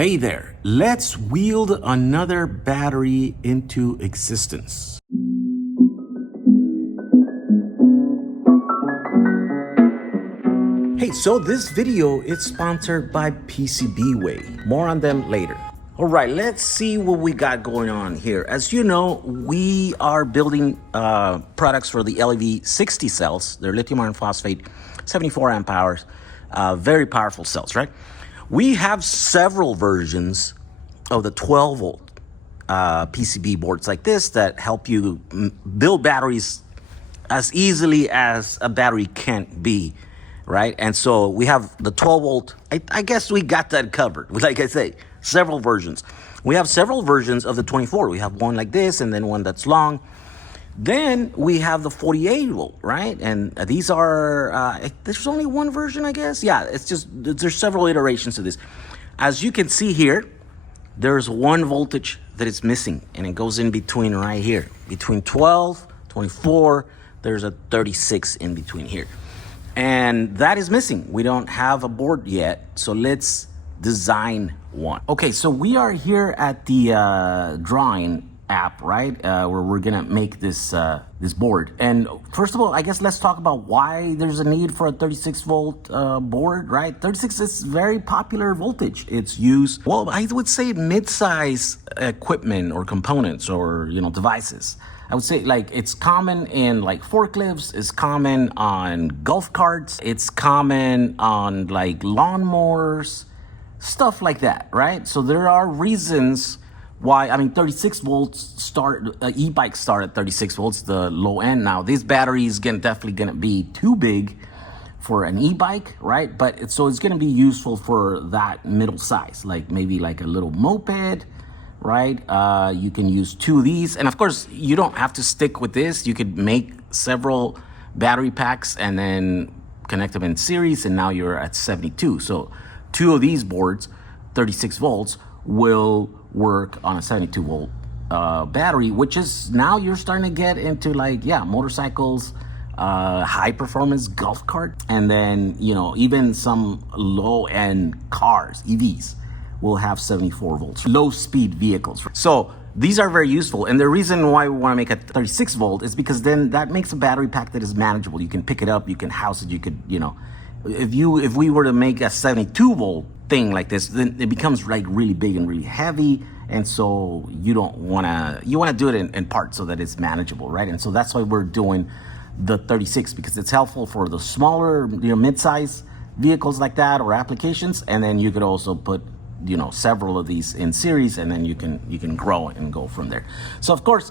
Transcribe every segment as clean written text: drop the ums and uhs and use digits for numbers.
Hey there, let's wield another battery into existence. Hey, so this video is sponsored by PCBWay. More on them later. All right, let's see what we got going on here. As you know, we are building products for the LiFePO4 cells. They're lithium iron phosphate, 74 amp hours, very powerful cells, right? We have several versions of the 12 volt PCB boards like this that help you build batteries as easily as a battery can be, right? And so we have the 12 volt, I guess we got that covered. Like I say, several versions. We have several versions of the 24. We have one like this and then one that's long. Then we have the 48 volt, right? And these are, there's only one version, I guess. Yeah, it's just, there's several iterations of this. As you can see here, there's one voltage that is missing, and it goes in between right here. Between 12, 24, there's a 36 in between here. And that is missing. We don't have a board yet, so let's design one. Okay, so we are here at the drawing app, right? Where we're gonna make this this board. And first of all, I guess let's talk about why there's a need for a 36 volt board, right? 36 is very popular voltage. It's used, well, I would say mid-size equipment or components or, you know, devices. I would say like it's common in like forklifts, it's common on golf carts, it's common on like lawnmowers, stuff like that, right? So there are reasons why, I mean, 36 volts start, e-bikes start at 36 volts, the low end. Now, this battery is definitely gonna be too big for an e-bike, right? But so it's gonna be useful for that middle size, like maybe like a little moped, right? You can use two of these. And of course, you don't have to stick with this. You could make several battery packs and then connect them in series, and now you're at 72. So two of these boards, 36 volts, will work on a 72 volt battery, which is now you're starting to get into like, yeah, motorcycles, high performance golf cart, and then, you know, even some low end cars, EVs, will have 74 volts, low speed vehicles. So these are very useful. And the reason why we want to make a 36 volt is because then that makes a battery pack that is manageable. You can pick it up, you can house it, you could, you know, if we were to make a 72 volt thing like this, then it becomes like really big and really heavy. And so you don't want to, you want to do it in parts so that it's manageable, right? And so that's why we're doing the 36, because it's helpful for the smaller, you know, mid-size vehicles like that or applications. And then you could also put, you know, several of these in series, and then you can grow and go from there. So of course,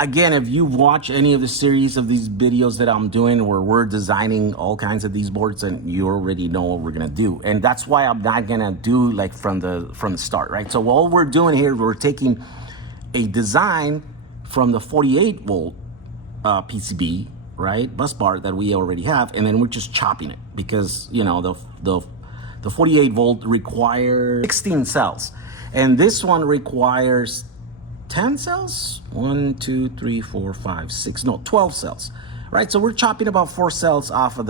again, if you watch any of the series of these videos that I'm doing where we're designing all kinds of these boards, and you already know what we're gonna do. And that's why I'm not gonna do like from the start, right? So all we're doing here, we're taking a design from the 48 volt PCB, right, bus bar that we already have, and then we're just chopping it because, you know, the 48 volt requires 16 cells, and this one requires 10 cells, 1, 2, 3, 4, 5, 6, no, 12 cells, right? So we're chopping about 4 cells off of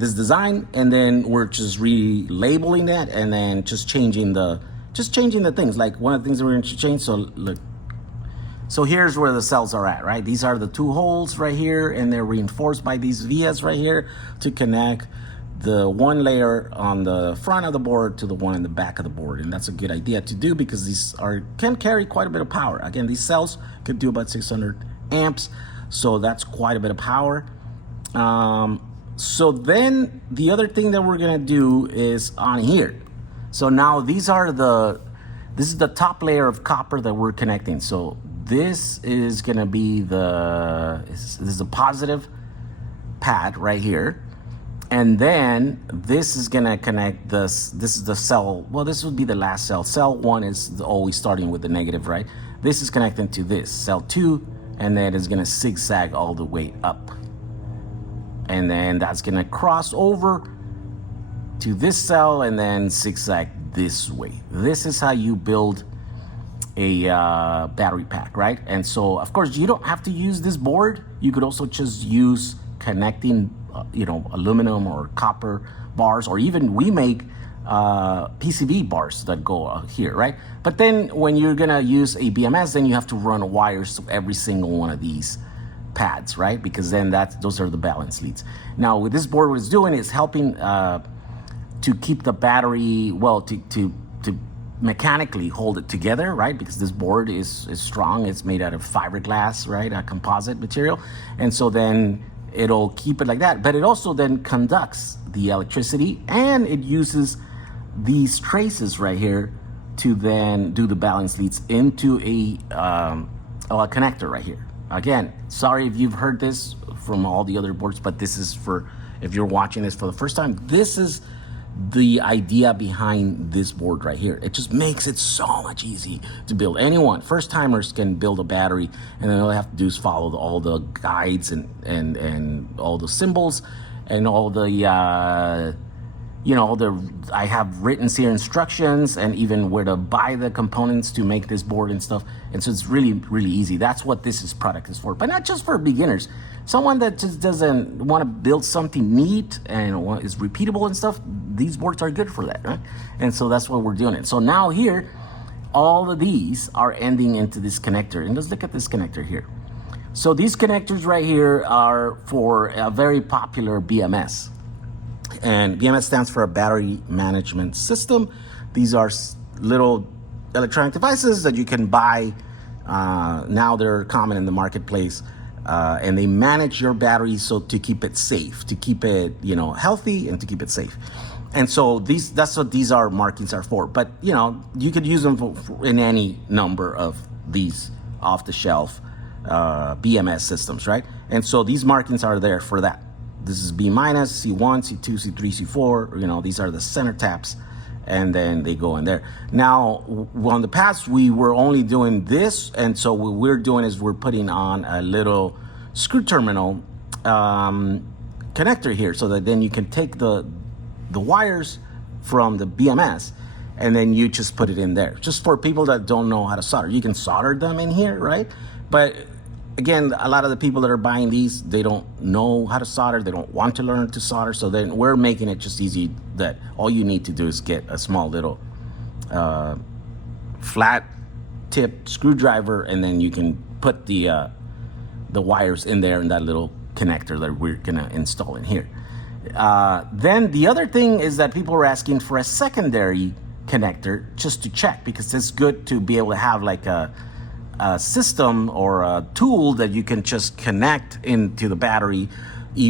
this design, and then we're just relabeling that, and then just changing the things. Like one of the things that we're going to change, so look, so here's where the cells are at, right? These are the 2 holes right here, and they're reinforced by these vias right here to connect the one layer on the front of the board to the one in the back of the board. And that's a good idea to do because these can carry quite a bit of power. Again, these cells can do about 600 amps, so that's quite a bit of power. So then the other thing that we're gonna do is on here. So now this is the top layer of copper that we're connecting. So this is gonna be this is a positive pad right here. And then this is gonna connect this is the cell, well, this would be the last cell. Cell 1 is always starting with the negative, right? This is connecting to this, cell 2, and then it's gonna zigzag all the way up. And then that's gonna cross over to this cell and then zigzag this way. This is how you build a battery pack, right? And so, of course, you don't have to use this board. You could also just use connecting you know, aluminum or copper bars, or even we make PCB bars that go here, right? But then when you're gonna use a BMS, then you have to run wires to every single one of these pads, right? Because then those are the balance leads. Now, what this board was doing is helping to keep the battery, well, to mechanically hold it together, right? Because this board is strong. It's made out of fiberglass, right? A composite material. And so then it'll keep it like that. But it also then conducts the electricity, and it uses these traces right here to then do the balance leads into a connector right here. Again, sorry if you've heard this from all the other boards, but this is for, if you're watching this for the first time, this is the idea behind this board right here. It just makes it so much easy to build. Anyone, first timers can build a battery, and then all they have to do is follow all the guides and all the symbols and all the I have written here instructions and even where to buy the components to make this board and stuff. And so it's really, really easy. That's what this product is for, but not just for beginners. Someone that just doesn't want to build something neat and is repeatable and stuff, these boards are good for that, right? And so that's what we're doing it. So now here, all of these are ending into this connector. And let's look at this connector here. So these connectors right here are for a very popular BMS. And BMS stands for a battery management system. These are little electronic devices that you can buy. Now they're common in the marketplace. And they manage your battery so to keep it safe, to keep it, healthy and to keep it safe. And so that's what these markings are for. But, you could use them in any number of these off-the-shelf BMS systems, right? And so these markings are there for that. This is B minus, C1, C2, C3, C4. These are the center taps, and then they go in there. Now, on the past, we were only doing this, and so what we're doing is we're putting on a little screw terminal connector here, so that then you can take the wires from the BMS, and then you just put it in there. Just for people that don't know how to solder, you can solder them in here, right? But again, a lot of the people that are buying these, they don't know how to solder. They don't want to learn to solder. So then we're making it just easy that all you need to do is get a small little flat tip screwdriver, and then you can put the wires in there in that little connector that we're gonna install in here. Then the other thing is that people are asking for a secondary connector just to check, because it's good to be able to have like a system or a tool that you can just connect into the battery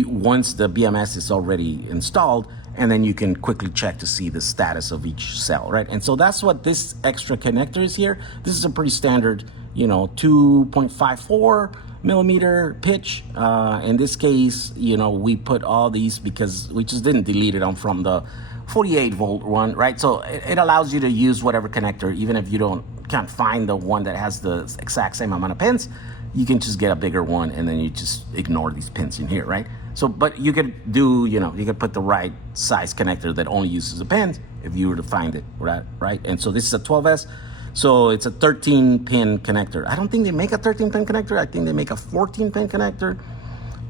once the BMS is already installed, and then you can quickly check to see the status of each cell, right? And so that's what this extra connector is here. This is a pretty standard, 2.54 millimeter pitch. In this case, we put all these because we just didn't delete it from the 48 volt one, right? So it allows you to use whatever connector, even if you can't find the one that has the exact same amount of pins. You can just get a bigger one, and then you just ignore these pins in here, right? So, but you could do, you could put the right size connector that only uses the pins if you were to find it, right? And so this is a 12S, so it's a 13-pin connector. I don't think they make a 13-pin connector. I think they make a 14-pin connector,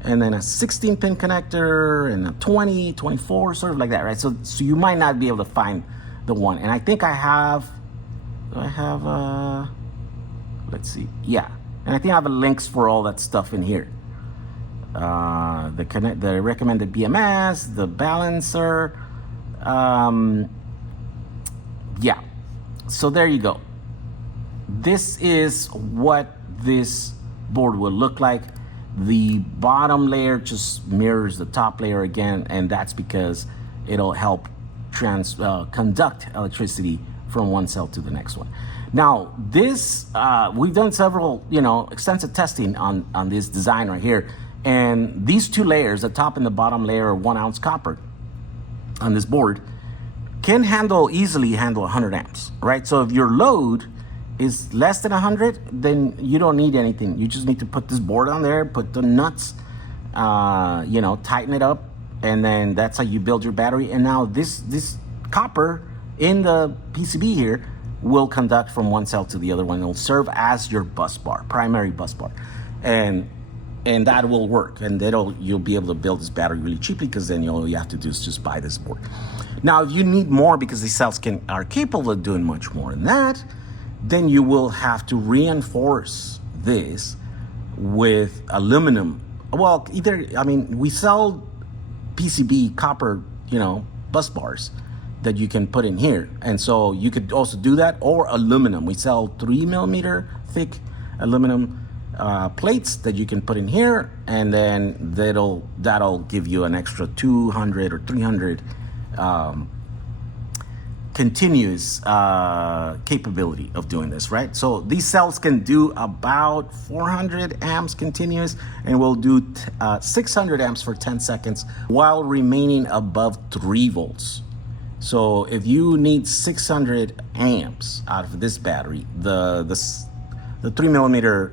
and then a 16-pin connector, and a 20, 24, sort of like that, right? So you might not be able to find the one. And I think I have, let's see, yeah. And I think I have links for all that stuff in here. The recommended BMS, the balancer, yeah. So there you go. This is what this board will look like. The bottom layer just mirrors the top layer again, and that's because it'll help conduct electricity from one cell to the next one. Now, this, we've done several, extensive testing on this design right here. And these two layers, the top and the bottom layer of 1 ounce copper on this board, can easily handle 100 amps, right? So if your load is less than 100, then you don't need anything. You just need to put this board on there, put the nuts, tighten it up, and then that's how you build your battery. And now this copper in the PCB here will conduct from one cell to the other one. It'll serve as your bus bar, primary bus bar. And and that will work, and you'll be able to build this battery really cheaply, because then all you have to do is just buy this board. Now, if you need more, because these cells are capable of doing much more than that, then you will have to reinforce this with aluminum. Well, we sell PCB copper, bus bars that you can put in here, and so you could also do that, or aluminum. We sell 3mm thick aluminum plates that you can put in here, and then that'll give you an extra 200 or 300 continuous capability of doing this, right? So these cells can do about 400 amps continuous, and will do 600 amps for 10 seconds while remaining above 3 volts. So if you need 600 amps out of this battery, the 3mm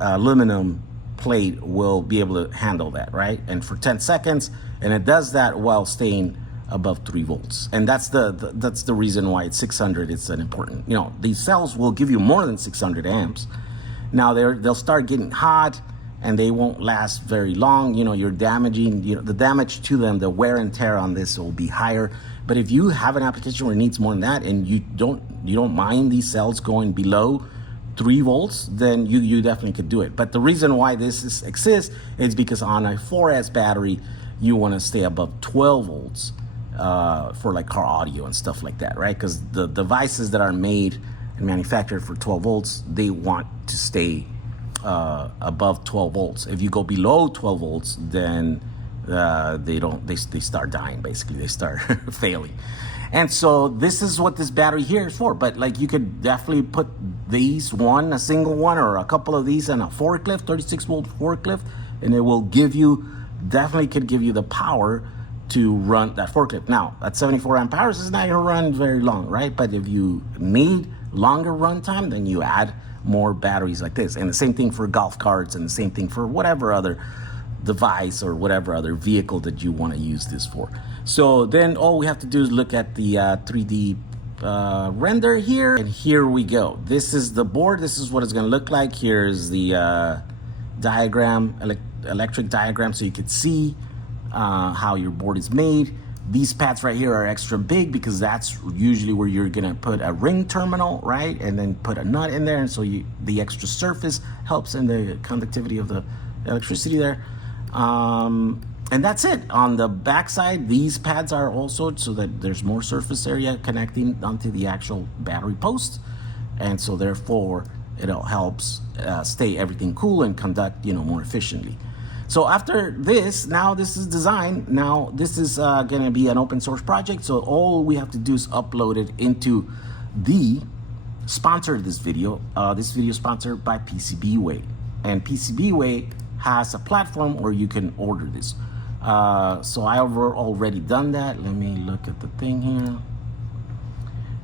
aluminum plate will be able to handle that, right? And for 10 seconds, and it does that while staying above 3 volts. And that's the reason why it's 600. It's an important, these cells will give you more than 600 amps. Now they'll start getting hot, and they won't last very long. You're damaging, the damage to them, the wear and tear on this will be higher. But if you have an application where it needs more than that, and you don't mind these cells going below 3 volts, then you definitely could do it. But the reason why this exists is because on a 4S battery, you want to stay above 12 volts for like car audio and stuff like that, right? Because the devices that are made and manufactured for 12 volts, they want to stay above 12 volts. If you go below 12 volts, then they start dying, basically. They start failing. And so this is what this battery here is for. But like, you could definitely put these, a single one or a couple of these in a forklift, 36 volt forklift, and it will definitely could give you the power to run that forklift. Now, at 74 amp hours, it's not gonna run very long, right? But if you need longer run time, then you add more batteries like this. And the same thing for golf carts, and the same thing for whatever other device or whatever other vehicle that you want to use this for. So then all we have to do is look at the 3D render here, and here we go. This is the board. This is what it's going to look like. Here's the diagram, electric diagram, so you can see how your board is made. These pads right here are extra big because that's usually where you're gonna put a ring terminal, right? And then put a nut in there, and so the extra surface helps in the conductivity of the electricity there. And that's it. On the back side, these pads are also so that there's more surface area connecting onto the actual battery post, and so therefore it helps stay everything cool and conduct more efficiently. So after this, now this is design. Now this is going to be an open source project. So all we have to do is upload it into the sponsor of this video. This video is sponsored by PCBWay, and PCBWay has a platform where you can order this. So I have already done that. Let me look at the thing here.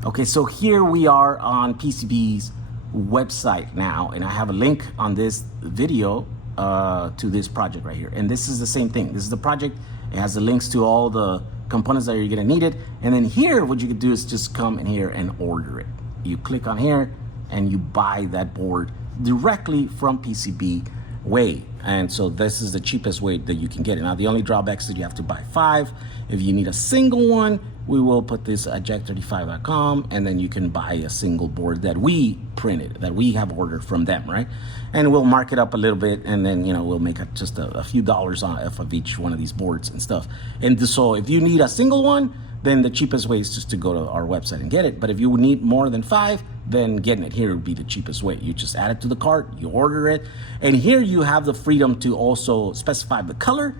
Okay, so here we are on PCB's website now, and I have a link on this video to this project right here. And this is the same thing. This is the project. It has the links to all the components that you're gonna need it. And then here, what you could do is just come in here and order it. You click on here and you buy that board directly from PCBWay. And so this is the cheapest way that you can get it. Now, the only drawback is that you have to buy 5. If you need a single one, we will put this at jack35.com, and then you can buy a single board that we printed, that we have ordered from them, right? And we'll mark it up a little bit, and then we'll make just a few dollars off of each one of these boards and stuff. And so if you need a single one, then the cheapest way is just to go to our website and get it. But if you need more than 5, then getting it here would be the cheapest way. You just add it to the cart, you order it, and here you have the freedom to also specify the color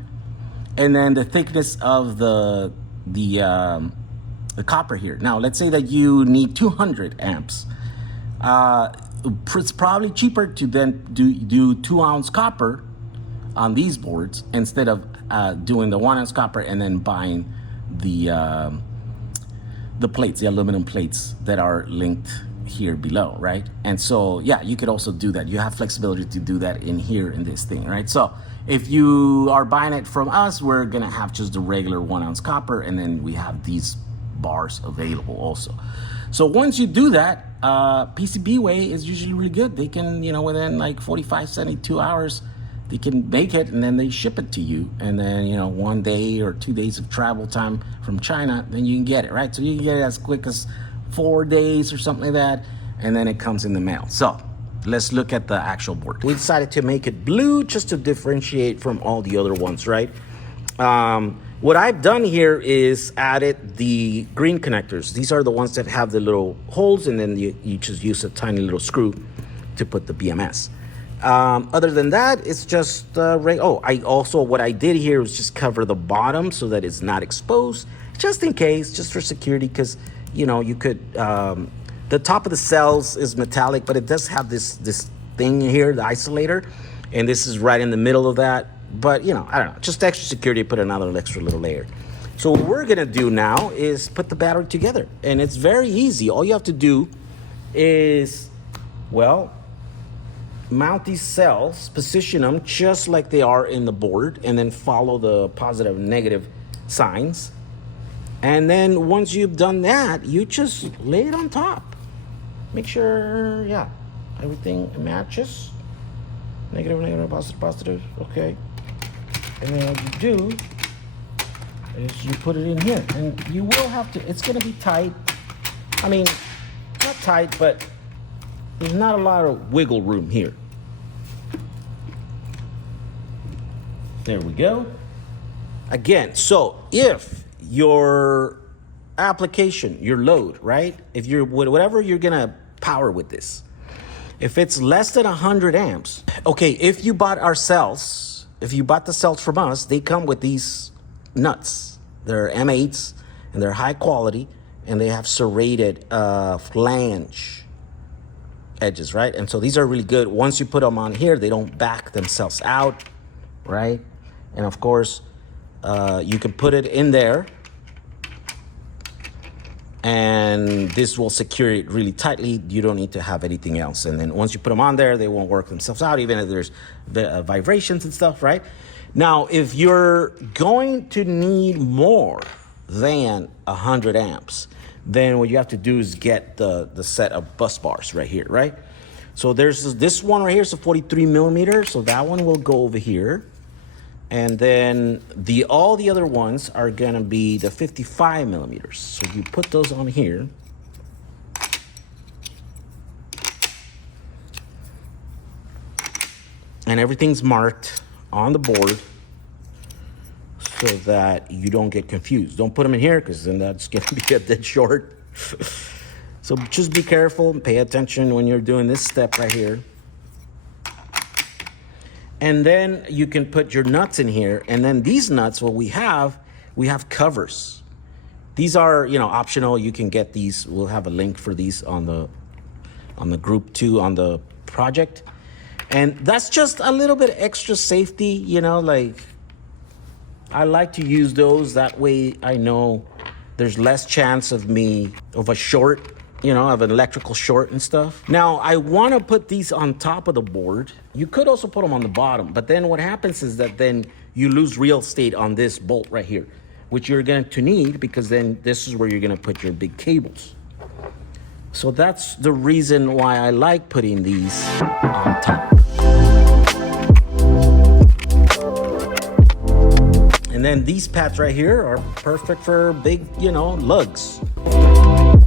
and then the thickness of the copper here. Now, let's say that you need 200 amps. It's probably cheaper to then do 2-ounce copper on these boards instead of doing the 1-ounce copper and then buying the plates, the aluminum plates that are linked here below, right? And so, yeah, you could also do that. You have flexibility to do that in here in this thing, right? So if you are buying it from us, we're gonna have just the regular 1-ounce copper, and then we have these bars available also. So once you do that, PCBWay is usually really good. They can, within like 45, 72 hours, they can make it and then they ship it to you. And then, 1 day or 2 days of travel time from China, then you can get it, right? So you can get it as quick as 4 days or something like that. And then it comes in the mail. So let's look at the actual board. We decided to make it blue just to differentiate from all the other ones, right? What I've done here is added the green connectors. These are the ones that have the little holes, and then you just use a tiny little screw to put the BMS. Other than that, it's just what I did here was just cover the bottom so that it's not exposed, just in case, just for security, because you could. The top of the cells is metallic, but it does have this thing here, the isolator, and this is right in the middle of that. But I don't know, just extra security, put another extra little layer. So what we're gonna do now is put the battery together, and it's very easy. All you have to do is, mount these cells, position them just like they are in the board, and then follow the positive and negative signs. And then once you've done that, you just lay it on top. Make sure, everything matches. Negative, negative, positive, positive, okay. And then what you do is you put it in here. And you will have to, it's gonna be tight. I mean, not tight, but there's not a lot of wiggle room here. There we go. Again, so if your application, your load, right? If you're, whatever you're gonna power with this, if it's less than 100 amps, okay, if you bought our cells, if you bought the cells from us, they come with these nuts. They're M8s, and they're high quality, and they have serrated flange edges, right? And so these are really good. Once you put them on here, they don't back themselves out, right? And of course, you can put it in there, and this will secure it really tightly. You don't need to have anything else. And then once you put them on there, they won't work themselves out, even if there's vibrations and stuff, right? Now, if you're going to need more than 100 amps, then what you have to do is get the set of bus bars right here, right? So there's this one right here, it's a 43 millimeter, so that one will go over here. And then all the other ones are gonna be the 55 millimeters. So you put those on here. And everything's marked on the board so that you don't get confused. Don't put them in here, because then that's gonna be a dead short. So just be careful and pay attention when you're doing this step right here. And then you can put your nuts in here. And then these nuts, we have covers. These are, optional. You can get these. We'll have a link for these on the group too, on the project. And that's just a little bit extra safety, like I like to use those. That way I know there's less chance of a short, of an electrical short and stuff. Now, I want to put these on top of the board. You could also put them on the bottom, but then what happens is that then you lose real estate on this bolt right here, which you're going to need, because then this is where you're going to put your big cables. So that's the reason why I like putting these on top. And then these pads right here are perfect for big, lugs.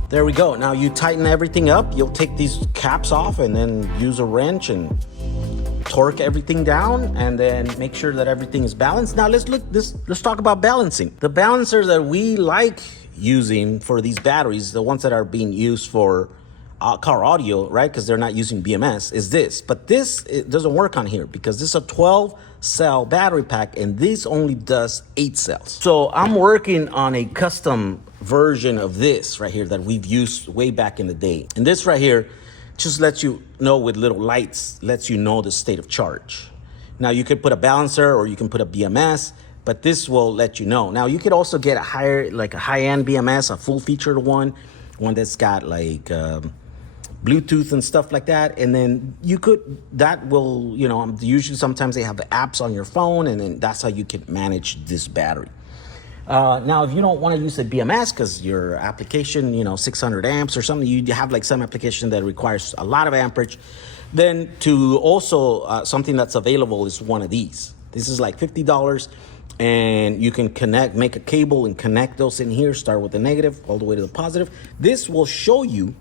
There we go. Now you tighten everything up. You'll take these caps off and then use a wrench and torque everything down, and then make sure that everything is balanced. Now let's talk about balancing. The balancer that we like using for these batteries, the ones that are being used for car audio, right? Because they're not using BMS, is this. But it doesn't work on here, because this is a 12 cell battery pack, and this only does 8 cells. So I'm working on a custom version of this right here that we've used way back in the day. And this right here just lets you know, with little lights, lets you know the state of charge. Now you could put a balancer or you can put a BMS, but this will let you know. Now you could also get a high-end BMS, a full featured one that's got like Bluetooth and stuff like that. And then usually sometimes they have the apps on your phone, and then that's how you can manage this battery. Now, if you don't want to use the BMS because your application, 600 amps or something, you have like some application that requires a lot of amperage, Then to also, something that's available is one of these. This is like $50, and you can make a cable and connect those in here, start with the negative all the way to the positive. This will show you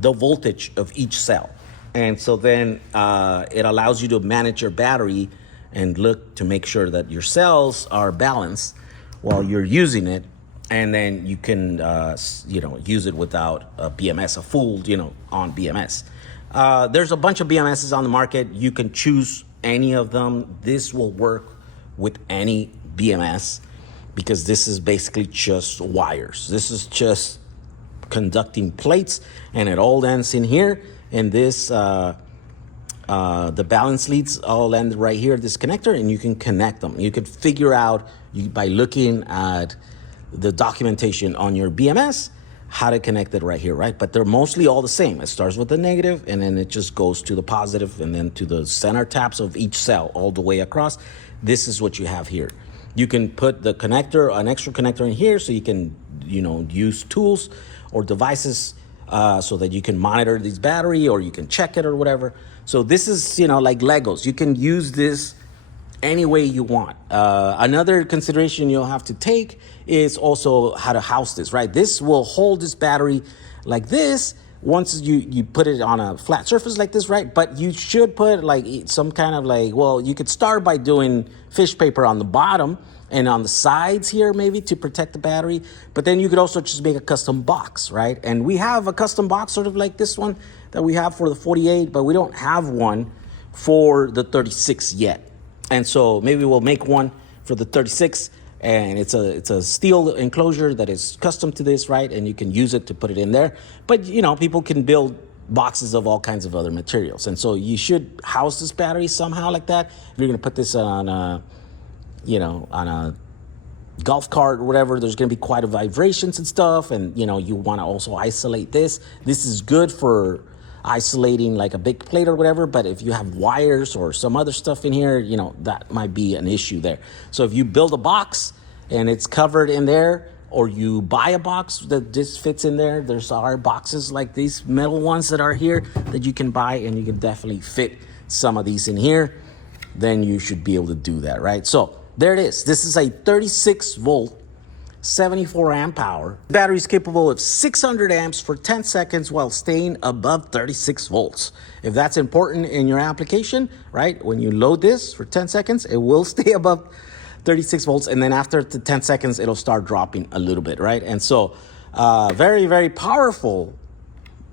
the voltage of each cell. And so then it allows you to manage your battery and look to make sure that your cells are balanced while you're using it. And then you can, use it without a BMS, a full, on BMS. There's a bunch of BMSs on the market. You can choose any of them. This will work with any BMS because this is basically just wires. This is just conducting plates, and it all ends in here. And this, the balance leads all end right here, this connector, and you can connect them. You could figure out by looking at the documentation on your BMS how to connect it right here, right? But they're mostly all the same. It starts with the negative, and then it just goes to the positive, and then to the center taps of each cell all the way across. This is what you have here. You can put the connector, an extra connector in here, so you can, use tools or devices so that you can monitor this battery, or you can check it or whatever. So this is, like Legos. You can use this any way you want. Another consideration you'll have to take is also how to house this, right? This will hold this battery like this once you put it on a flat surface like this, right? But you should put like some kind of you could start by doing fish paper on the bottom and on the sides here maybe to protect the battery. But then you could also just make a custom box, right? And we have a custom box sort of like this one that we have for the 48, but we don't have one for the 36 yet. And so maybe we'll make one for the 36, and it's a steel enclosure that is custom to this, right? And you can use it to put it in there. But people can build boxes of all kinds of other materials. And so you should house this battery somehow like that. If you're gonna put this on a golf cart or whatever, there's gonna be quite a vibrations and stuff. And you wanna also isolate this. This is good for isolating like a big plate or whatever, but if you have wires or some other stuff in here, that might be an issue there. So if you build a box and it's covered in there, or you buy a box that just fits in there, there's our boxes like these metal ones that are here that you can buy, and you can definitely fit some of these in here, then you should be able to do that, right? So there it is. This is a 36 volt 74 amp hour. The battery is capable of 600 amps for 10 seconds while staying above 36 volts. If that's important in your application, right? When you load this for 10 seconds, it will stay above 36 volts. And then after the 10 seconds, it'll start dropping a little bit, right? And so very, very powerful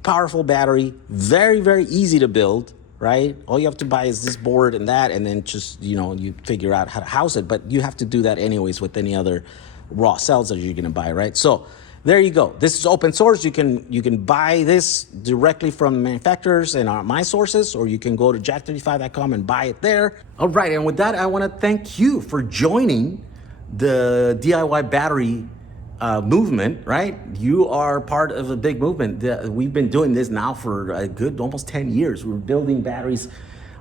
battery, very, very easy to build, right? All you have to buy is this board and that, and then just, you figure out how to house it. But you have to do that anyways with any other raw cells that you're going to buy, right? So there you go. This is open source. You can buy this directly from the manufacturers and my sources, or you can go to jack35.com and buy it there. All right, and with that, I want to thank you for joining the DIY battery movement, right? You are part of a big movement. We've been doing this now for a good almost 10 years. We're building batteries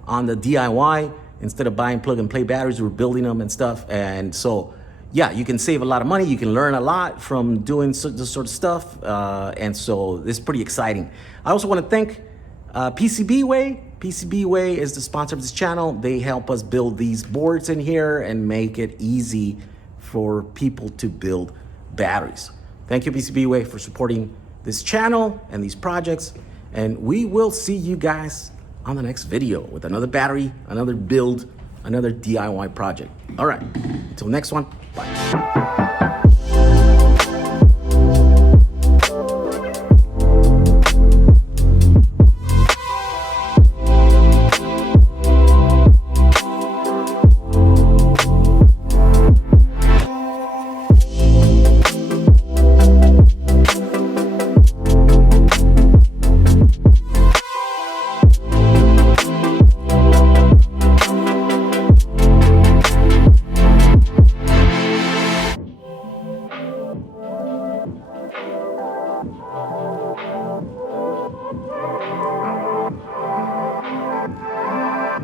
on the DIY. Instead of buying plug and play batteries, we're building them and stuff. And so yeah, you can save a lot of money. You can learn a lot from doing this sort of stuff. And so this is pretty exciting. I also want to thank PCBWay. PCBWay is the sponsor of this channel. They help us build these boards in here and make it easy for people to build batteries. Thank you, PCBWay, for supporting this channel and these projects. And we will see you guys on the next video with another battery, another build, another DIY project. All right, until next one, bye.